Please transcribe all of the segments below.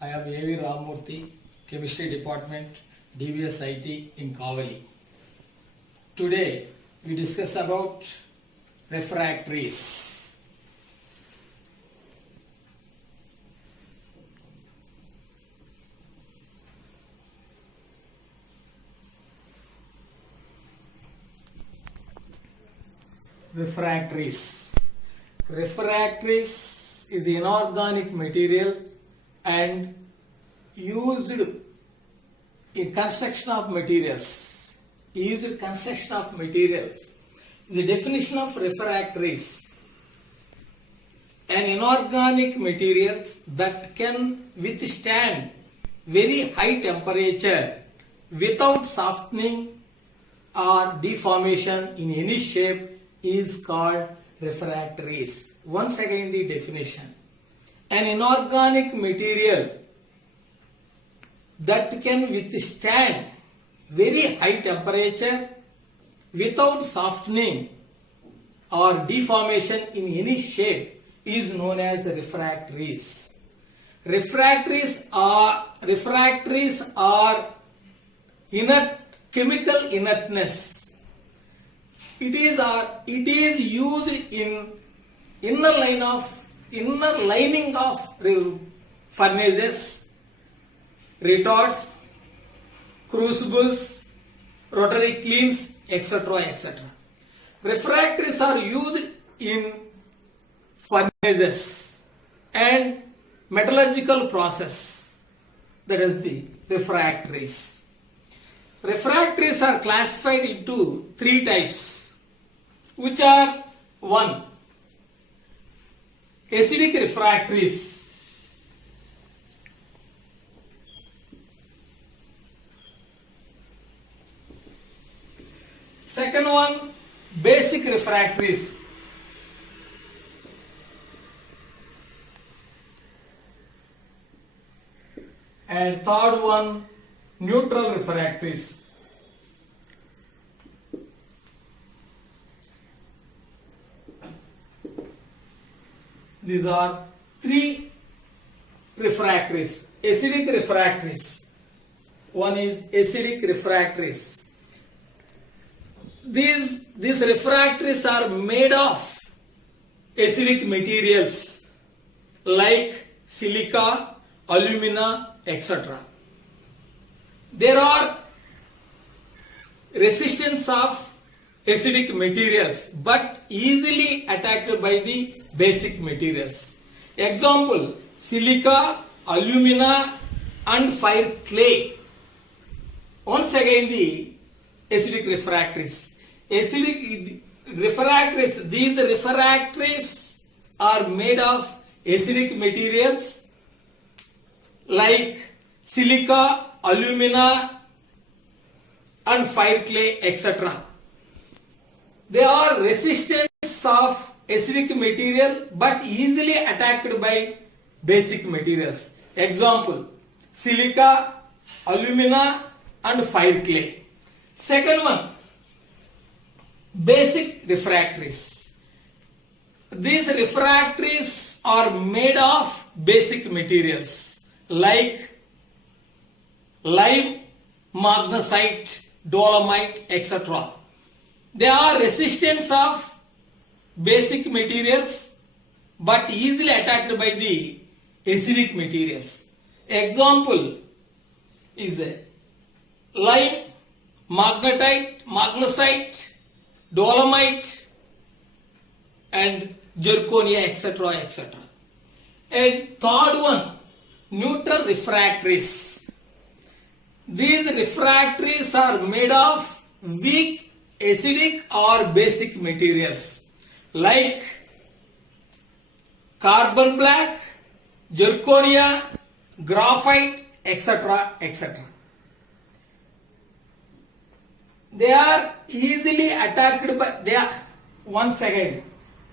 I am A.V. Ramurthy, Chemistry Department, DBS IT in Kavali. Today we discuss about refractories. Refractories. Refractories is inorganic materials and used in construction of materials. Used construction of materials. The definition of refractories: an inorganic materials that can withstand very high temperature without softening or deformation in any shape is called refractories. Once again the definition: an inorganic material that can withstand very high temperature without softening or deformation in any shape is known as refractories. Refractories are inert, chemical inertness. It is used in inner lining of furnaces, retorts, crucibles, rotary kilns, etc. Refractories are used in furnaces and metallurgical process. That is the refractories. Refractories are classified into three types, which are: 1. Acidic refractories. Second one, basic refractories. And third one, neutral refractories. These are three refractories. Acidic refractories. One is acidic refractories. These refractories are made of acidic materials like silica, alumina, etc. There are resistance of acidic materials but easily attacked by the basic materials. Example: silica, alumina and fire clay. Once again the acidic refractories. These refractories are made of acidic materials like silica, alumina and fire clay, etc. They are resistant of acidic material but easily attacked by basic materials. Example: silica, alumina and fire clay. Second one, basic refractories. These refractories are made of basic materials like lime, magnesite, dolomite, etc. They are resistant of basic materials but easily attacked by the acidic materials. Example is lime, magnesite, dolomite and zirconia, etc. And third one, neutral refractories. These refractories are made of weak acidic or basic materials like carbon black, zirconia, graphite, etc. They are easily attacked by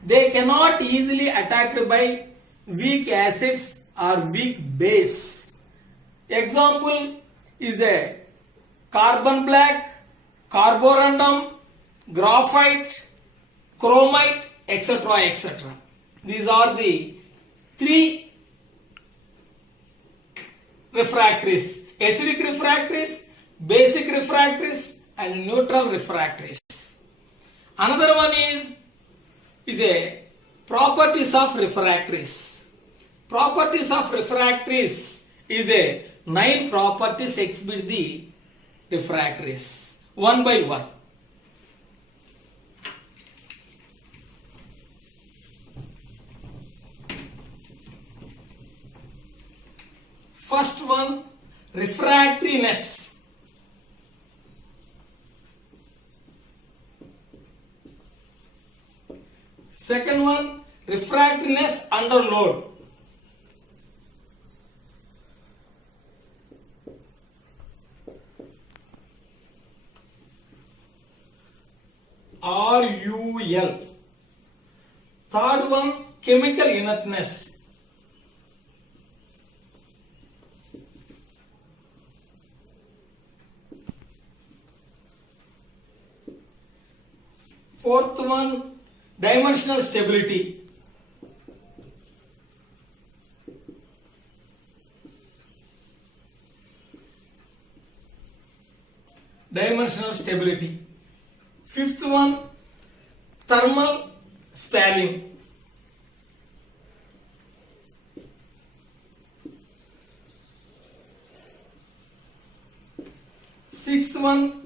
they cannot easily attacked by weak acids or weak base. Example is a carbon black, carborundum, graphite, chromite, etc. These are the three refractories: acidic refractories, basic refractories, and neutral refractories. Another one is a properties of refractories. Properties of refractories is a 9 properties exhibit the refractories one by one. First one, refractoriness. Second one, refractoriness under load. RUL. Third one, chemical inertness. Fourth one, dimensional stability. Dimensional stability. Fifth one, thermal spalling. Sixth one,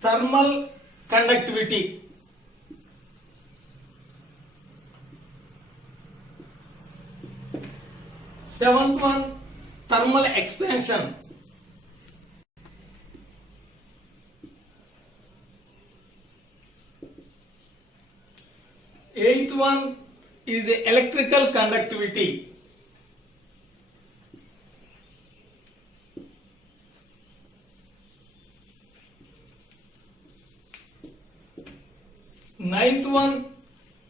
thermal conductivity. Seventh one, thermal expansion. Eighth one is electrical conductivity. Ninth one,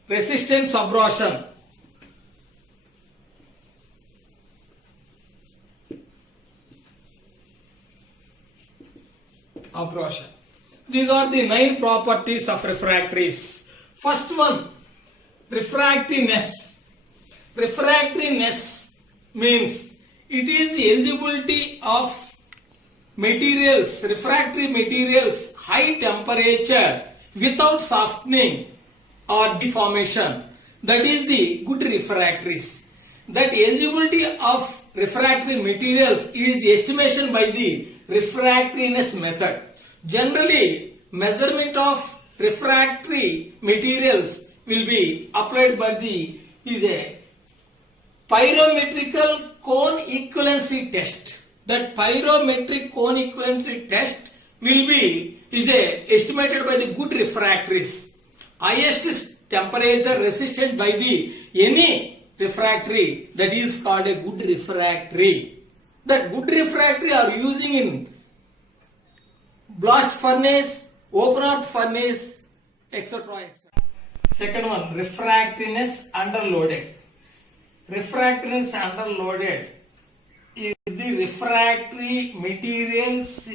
resistance abrasion. Abrasion. These are the 9 properties of refractories. First one, refractoriness. Refractoriness means it is the eligibility of materials, refractory materials, high temperature without softening or deformation. That is the good refractories. That eligibility of refractory materials is estimation by the refractoriness method. Generally, measurement of refractory materials will be applied by the is a pyrometrical cone equivalency test. That pyrometric cone equivalency test will be estimated by the good refractories. Highest temperature resistant by the any refractory, that is called a good refractory. That good refractory are using in blast furnace, open arc furnace, etc. Second one, refractoriness underloaded. Refractoriness underloaded is the refractory materials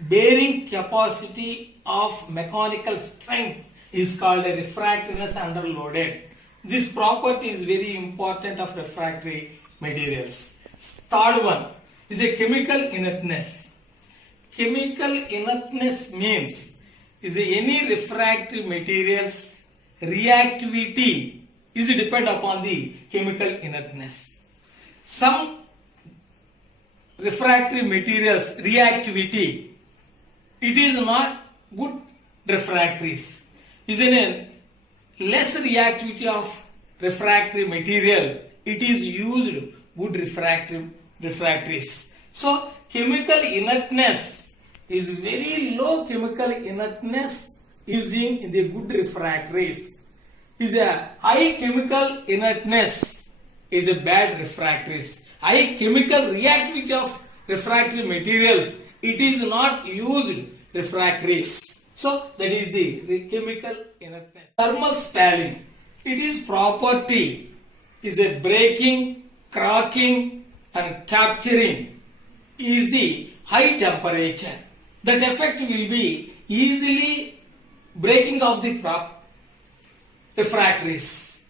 bearing capacity of mechanical strength is called a refractoriness underloaded. This property is very important of refractory materials. Third one is a chemical inertness. Chemical inertness means is any refractory materials reactivity is depend upon the chemical inertness. Some refractory materials reactivity, it is not good refractories. Is in a less reactivity of refractory materials, it is used good refractories. So chemical inertness is very low. Chemical inertness using in the good refractories is a high chemical inertness is a bad refractories. High chemical reactivity of refractory materials, it is not used refractories. So that is the chemical inertness. Thermal spalling, it is property is a breaking, cracking and capturing is the high temperature. That effect will be easily breaking of the refractories.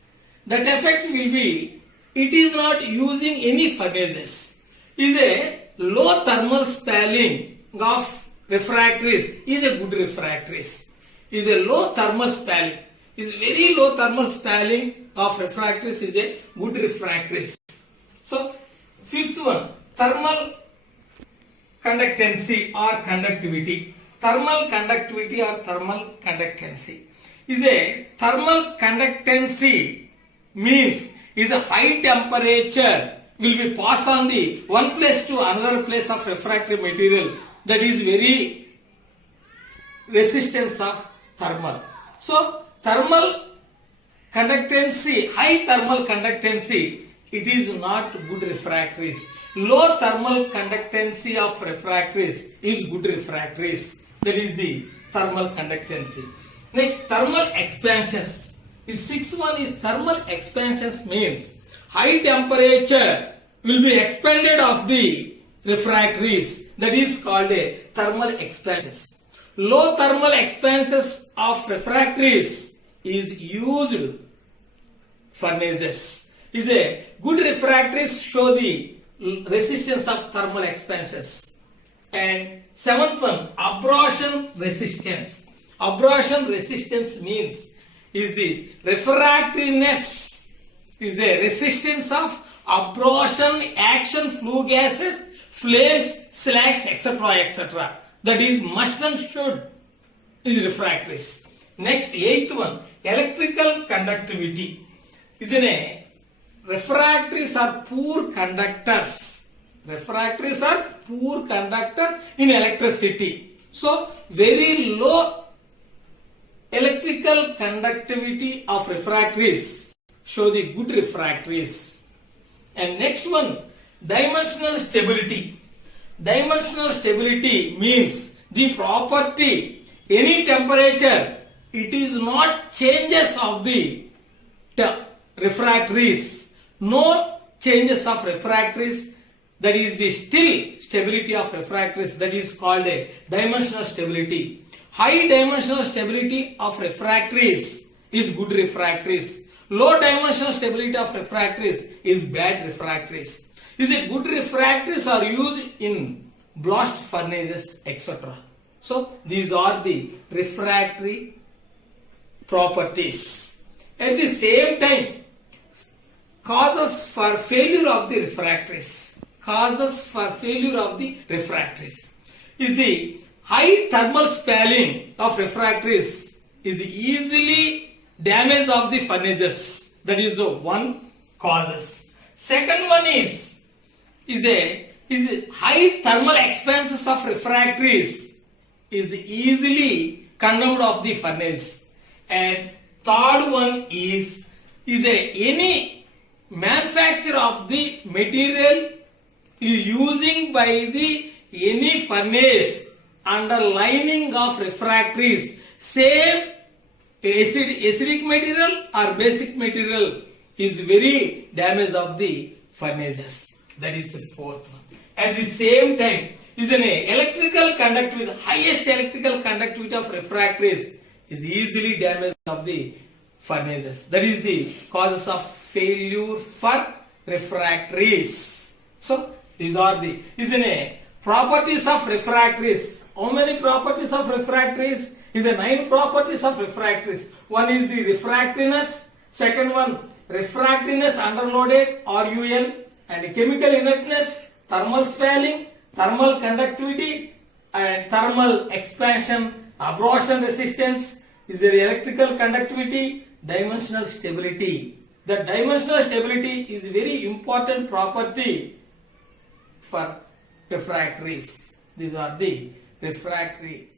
That effect will be, it is not using any furnaces. is a low thermal spalling of refractories is a good refractories. Is a low thermal spalling. Is very low thermal spalling of refractories is a good refractories. So fifth one, thermal conductancy or conductivity. Thermal conductivity or thermal conductancy is a thermal conductancy means is a high temperature will be passed on the one place to another place of refractory material, that is very resistance of thermal. So thermal conductancy, high thermal conductancy, it is not good refractories. Low thermal conductancy of refractories is good refractories. That is the thermal conductancy. Next, thermal expansions. The sixth one is thermal expansions means high temperature will be expanded of the refractories. That is called a thermal expansions. Low thermal expansions of refractories is used furnaces. Is a good refractories show the resistance of thermal expansions. And seventh one, abrasion resistance. Abrasion resistance means is the refractoriness is a resistance of abrasion, action, flue gases, flames, slags, etc., etc. That is must and should is refractories. Next, eighth one, electrical conductivity. Is in a refractories are poor conductors. Refractories are poor conductors in electricity. So very low electrical conductivity of refractories show the good refractories. And next one, dimensional stability. Dimensional stability means the property, any temperature, it is not changes of the refractories. No changes of refractories, that is the still stability of refractories, that is called a dimensional stability. High dimensional stability of refractories is good refractories. Low dimensional stability of refractories is bad refractories. Is it good refractories are used in blast furnaces, etc. So these are the refractory properties. At the same time, causes for failure of the refractories. Causes for failure of the refractories is the high thermal spalling of refractories is easily damage of the furnaces. That is the one causes. Second one is high thermal expanses of refractories is easily condemned of the furnace. And third one is any manufacture of the material is using by the any furnace underlining of refractories, same acidic material or basic material is very damage of the furnaces. That is the fourth one. At the same time, is an electrical conductivity, highest electrical conductivity of refractories is easily damage of the furnaces. That is the causes of failure for refractories. So these are the properties of refractories. How many properties of refractories? Is 9 properties of refractories. One is the refractoriness. Second one, refractoriness underloaded RUL, and chemical inertness, thermal spalling, thermal conductivity, and thermal expansion, abrasion resistance, is there electrical conductivity, dimensional stability. The dimensional stability is very important property for refractories. These are the refractories.